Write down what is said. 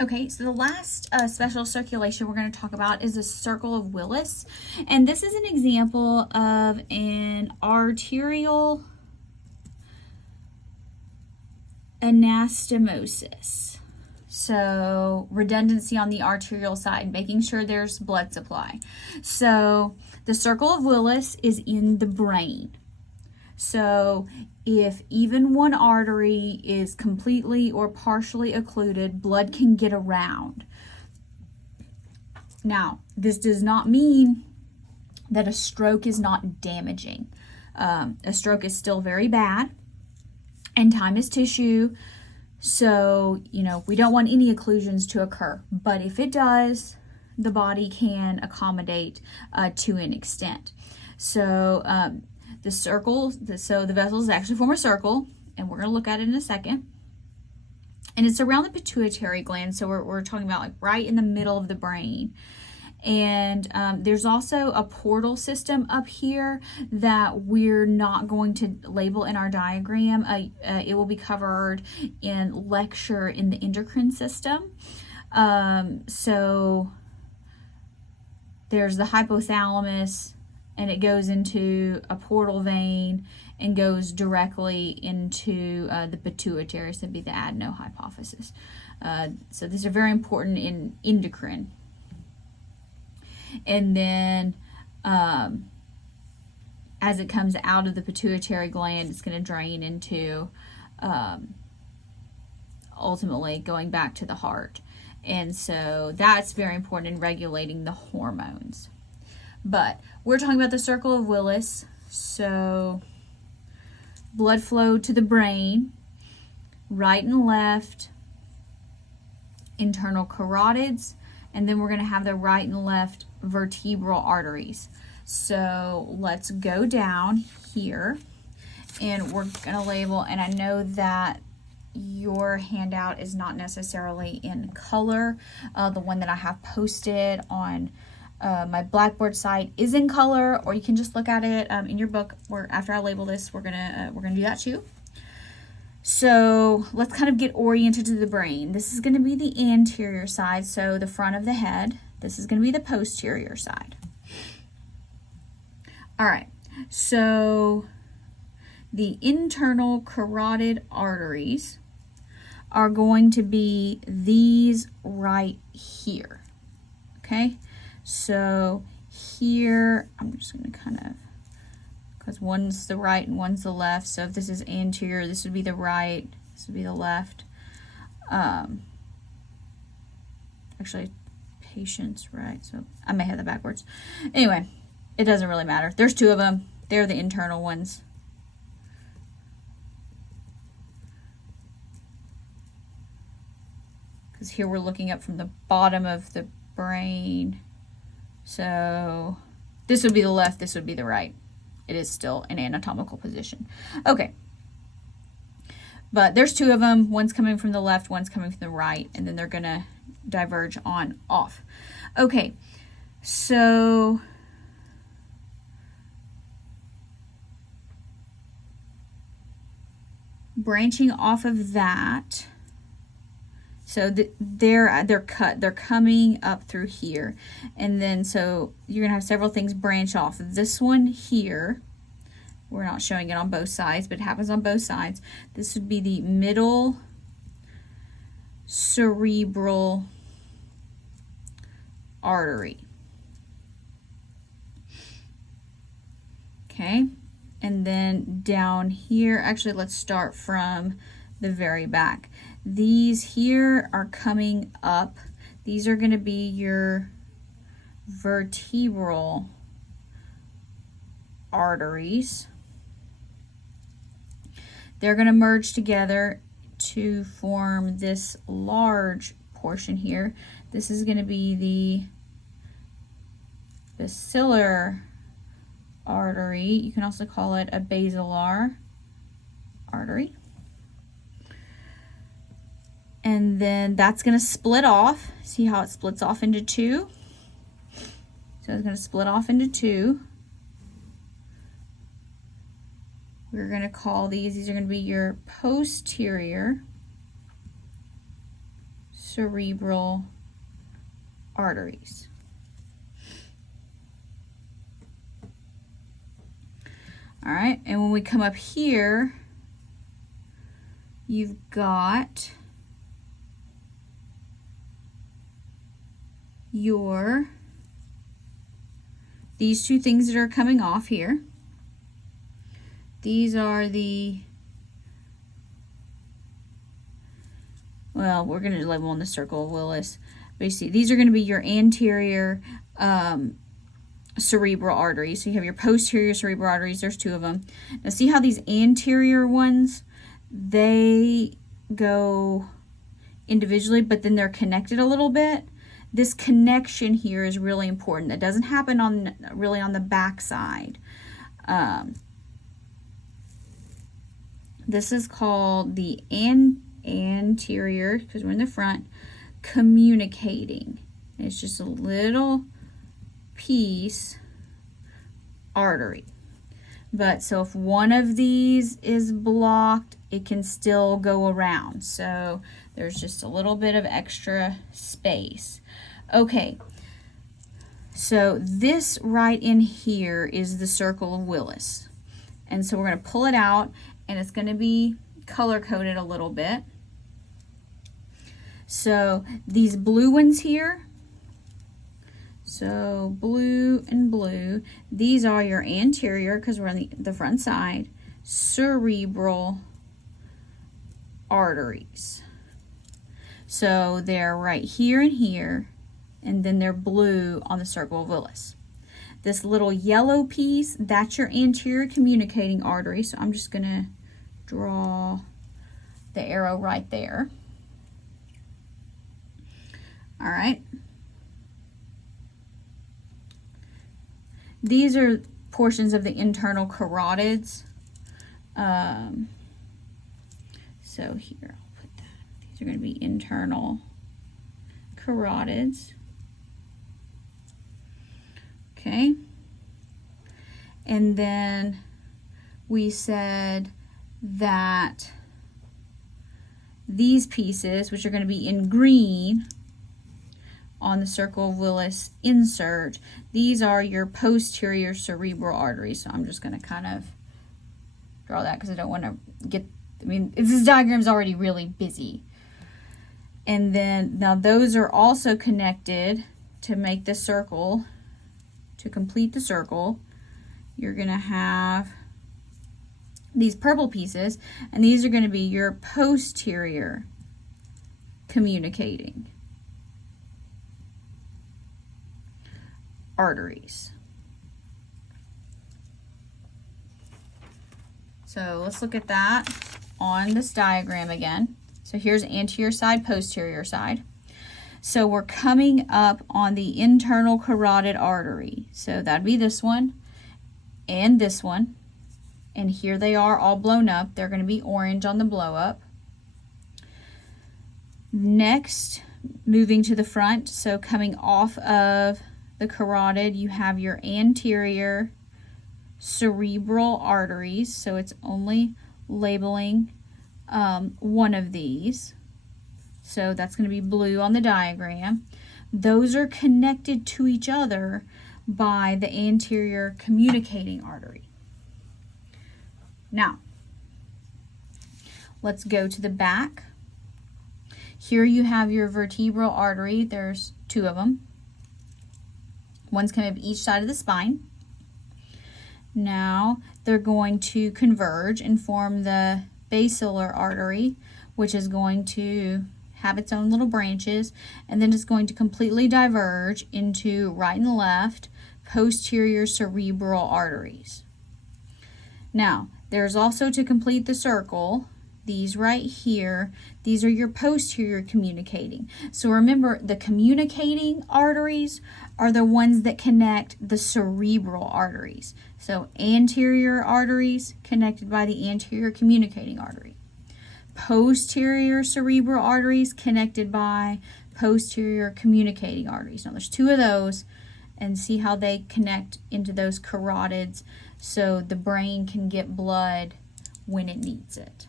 Okay, so the last special circulation we're going to talk about is the circle of Willis. And this is an example of an arterial anastomosis. So redundancy on the arterial side, making sure there's blood supply. So the circle of Willis is in the brain. So if even one artery is completely or partially occluded, blood can get around. Now, this does not mean that a stroke is not damaging. A stroke is still very bad, and time is tissue. So, we don't want any occlusions to occur. But if it does, the body can accommodate to an extent. So, the circle, so the vessels actually form a circle, and we're going to look at it in a second. And it's around the pituitary gland, so we're talking about like right in the middle of the brain. And there's also a portal system up here that we're not going to label in our diagram. It will be covered in lecture in the endocrine system. So there's the hypothalamus, and it goes into a portal vein and goes directly into the pituitary, so it'd be the adenohypophysis. So these are very important in endocrine. And then as it comes out of the pituitary gland, it's going to drain into ultimately going back to the heart. And so that's very important in regulating the hormones. But we're talking about the circle of Willis. So blood flow to the brain, right and left, internal carotids, and then we're going to have the right and left vertebral arteries. So let's go down here, and we're going to label, and I know that your handout is not necessarily in color. The one that I have posted on my Blackboard site is in color, or you can just look at it in your book. Where after I label this, we're gonna do that too. So let's kind of get oriented to the brain. This is going to be the anterior side, so the front of the head. This is going to be the posterior side. All right, so the internal carotid arteries are going to be these right here. Okay, so here, I'm just going to kind of, because one's the right and one's the left. So if this is anterior, this would be the right, this would be the left. Actually, patient's right, so I may have that backwards. Anyway, it doesn't really matter. There's two of them. They're the internal ones. Because here we're looking up from the bottom of the brain. So this would be the left, this would be the right. It is still an anatomical position. Okay. But there's two of them. One's coming from the left, one's coming from the right, and then they're going to diverge on off. Okay. So branching off of that, so they're cut. They're coming up through here. And then so you're going to have several things branch off. This one here, we're not showing it on both sides, but it happens on both sides. This would be the middle cerebral artery. Okay. And then down here, actually let's start from the very back. These here are coming up. These are going to be your vertebral arteries. They're going to merge together to form this large portion here. This is going to be the basilar artery. You can also call it a basilar artery. And then that's going to split off. See how it splits off into two? So it's going to split off into two. We're going to call these are going to be your posterior cerebral arteries. All right, and when we come up here, you've got these two things that are coming off here. These are well, we're going to label on the circle of Willis. But you see, these are going to be your anterior cerebral arteries. So you have your posterior cerebral arteries. There's two of them. Now see how these anterior ones, they go individually, but then they're connected a little bit. This connection here is really important. That doesn't happen really on the back side. This is called the anterior, because we're in the front, communicating. It's just a little piece artery. But so if one of these is blocked, it can still go around. So there's just a little bit of extra space. Okay, so this right in here is the circle of Willis. And so we're going to pull it out, and it's going to be color-coded a little bit. So these blue ones here, so blue and blue, these are your anterior, because we're on the front side, cerebral arteries. So they're right here and here, and then they're blue on the circle of Willis. This little yellow piece, that's your anterior communicating artery. So I'm just going to draw the arrow right there. All right. These are portions of the internal carotids. So here, I'll put that. These are going to be internal carotids. Okay. And then we said that these pieces, which are going to be in green on the circle of Willis insert, these are your posterior cerebral arteries. So I'm just going to kind of draw that because I don't want to this diagram is already really busy. And then now those are also connected to make the circle, to complete the circle. You're going to have these purple pieces, and these are going to be your posterior communicating arteries. So let's look at that on this diagram again. So here's anterior side, posterior side. So we're coming up on the internal carotid artery. So that'd be this one and this one. And here they are all blown up. They're going to be orange on the blow up. Next, moving to the front. So coming off of the carotid, you have your anterior cerebral arteries. So it's only labeling one of these. So that's going to be blue on the diagram. Those are connected to each other by the anterior communicating artery. Now, let's go to the back. Here you have your vertebral artery. There's two of them. One's kind of each side of the spine. Now, they're going to converge and form the basilar artery, which is going to have its own little branches, and then it's going to completely diverge into right and left posterior cerebral arteries. Now, there's also, to complete the circle, these right here, these are your posterior communicating. So remember, the communicating arteries are the ones that connect the cerebral arteries. So anterior arteries connected by the anterior communicating artery. Posterior cerebral arteries connected by posterior communicating arteries. Now there's two of those, and see how they connect into those carotids so the brain can get blood when it needs it.